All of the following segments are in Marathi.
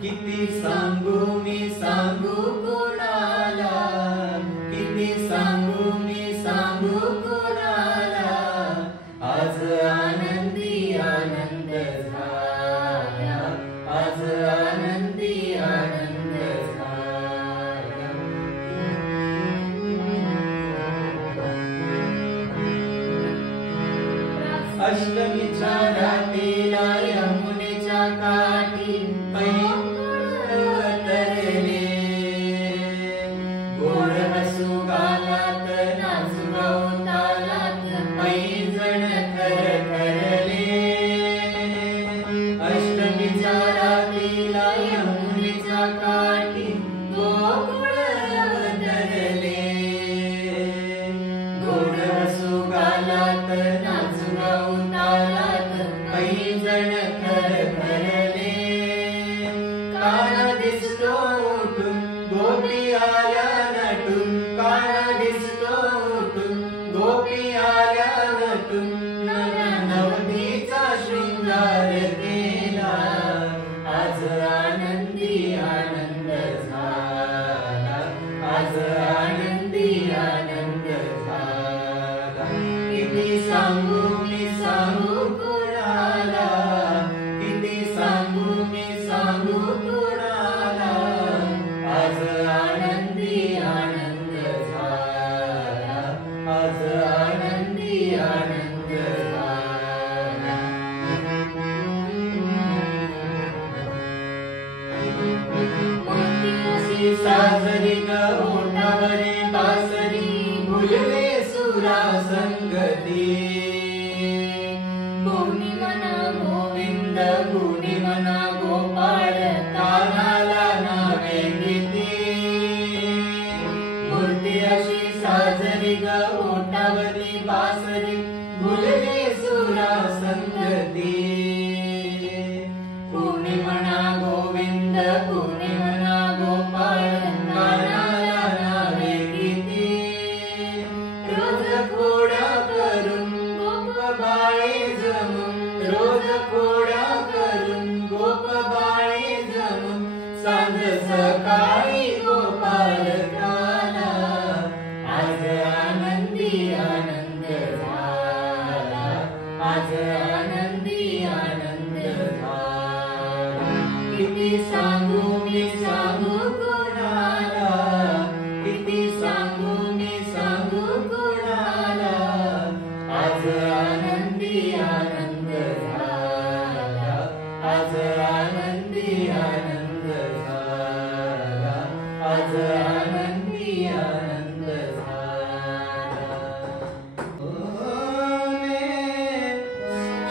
किती सांगू मी सांगू कोणाला, किती सांगू मी सांगू कोणाला, आज आनंदी आनंद झाला, आज आनंदी आनंद झाला। अष्टमीच्या रात्रीला यमुनेच्या काठी तरले, गोड हसू गालात नाचू तालात पैंजण खरखरले। अष्टमीच्या रात्रीला यमुनेच्या काठी गोकुळ तरले, गोड हसू गालात नाचू तालात पैंजण खरखरले। काना दिसतो उठून गोपी आल्या नटून, काना दिसतो उठून गोपी आल्या नटून, नवनवतीचा शृंगार केला, आज आनंदी आनंद झाला, आज आनंदी आनंद झाला। किती सांगू मी सांगू कोणाला, किती सांगू मी सांगू कोणाला, आज आनंदी आनंद झाला, आज आनंदी आनंद झाला। मोतीची साजरी ग ओठावरी बासरी, भुलले सुरा संगती। गुणी म्हणा गोविंद गुणी म्हणा गोपाळ, कान्हाला नावे किती। मूर्ती अशी साजरी ग ओठावरी बासरी, भुलले सुरा संगती। गुणी म्हणा गोविंद गुणी म्हणा गोपाळ, कान्हाला नावे किती। रोज खोड्या करून गोप बाळे जमून, रोज खोड्या करून गोप बाळे जमून, सांज सकाळी गोपाल काला, आज आनंदी आनंद झाला, आज आनंदी आनंद झाला। किती सांगू मी सांगू कोणाला, किती सांगू मी सांगू कोणाला, आज आनंदी आनंद झाला, आज आनंदी आनंद झाला, आज आनंदी आनंद झाला। ओने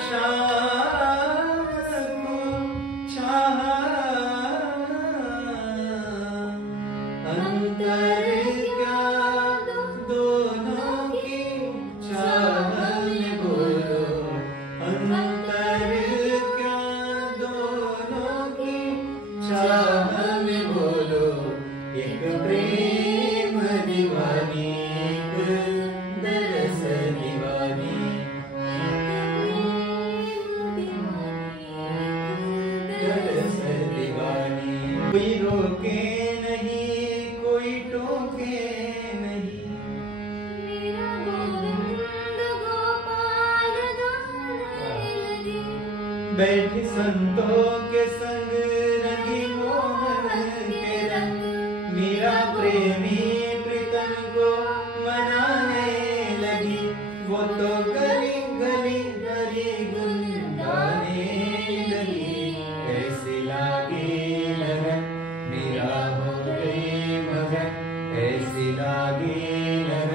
शाम को चाहा, अंतर क्या दोनों की चाह में बोलो, अंतर क्या दोनों की चाह में बोलो। एक प्रेम दीवानी, एक दरस दीवानी, दरस दीवानी। कोई रोके नहीं कोई टोके नहीं, मेरा गोविंद गोपाल गाने लगे। बैठी संतों के संग रंगी मोहन के रंग, मीरा प्रेमी प्रीतम को मनाने लगी। वो तो गली गली गली गुनगुनाने लगी, कैसी लागी लगन मीरा हो गई मगन, कैसी लागी लगन